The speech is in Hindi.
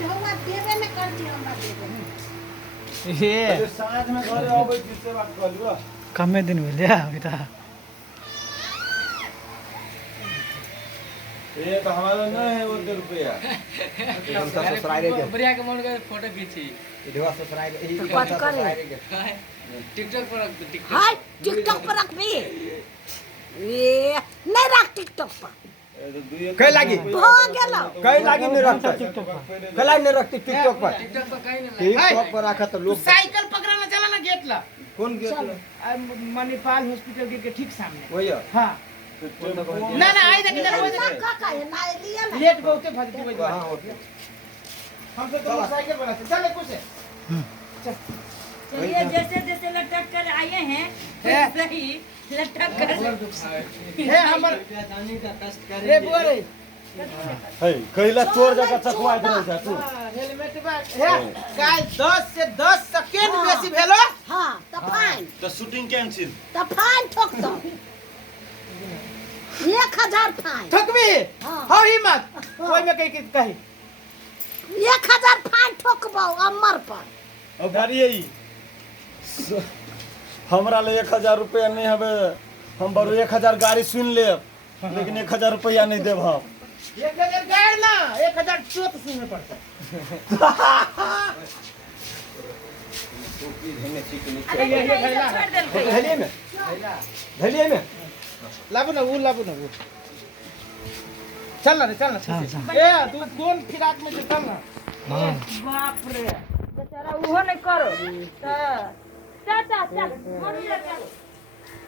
ढौआ देवे में कर दियो हमरा देवे ये साँझ में घरे आबै जिससे बात कर लियो कमे दिन भेलिया अभी त ये तो हमारा नहीं है वो 2 रुपया हम तो ससुराल रे बढ़िया के मन कर फोटो खींची इधवा ससुराल रे बात करे टिकटॉक पर रख दे टिकटॉक हाय टिकटॉक पर रख भी ये नहीं रख टिकटॉक पर कई लागी हो गेलो कई लागी नहीं रखता टिकटॉक पर कई लागी नहीं रखती टिकटॉक पर टिकटॉक पर कहीं नहीं टिकटॉक पर रखा तो लोग साइकिल पकड़ना चला ना गेट ला कौन गेट मणिपाल हॉस्पिटल के ठीक सामने वही हां ना ना आई देखिए ना का का है ना लिया ना लेट बहुते भागी वही हां हो गया हम तो साइकिल बनाते चले कुछ चलिए जैसे जैसे लटक कर आए हैं वैसे ही लटक कर है हमर रे बोरे है कहिला चोर जगह चकवा दे रहा तू हेलमेट बा है गाय 10 से 10 सेकंड बेसी भेलो हां तो फाइन तो शूटिंग कैंसिल तो फाइन ठोक दो 1000 फाइन ठोकबी हाँ। हो हिम्मत कोई में कही 1000 फाइन ठोकबो अमर पर अब गाड़ी यही हमरा ले 1000 रुपया नहीं हबे हम बरो 1000 गाड़ी सुन ले लेकिन 1000 रुपया नहीं देब हम 1000 गाड़ ना 1000 चोट सुनने पड़ता अरे ये छोड़ दे धलिए में धलिए में लाबू ना वो चल रे चल ए तू कौन फिराक में चल ना बाप रे बेचारा वो नहीं करो चा चा चा मन ले चलो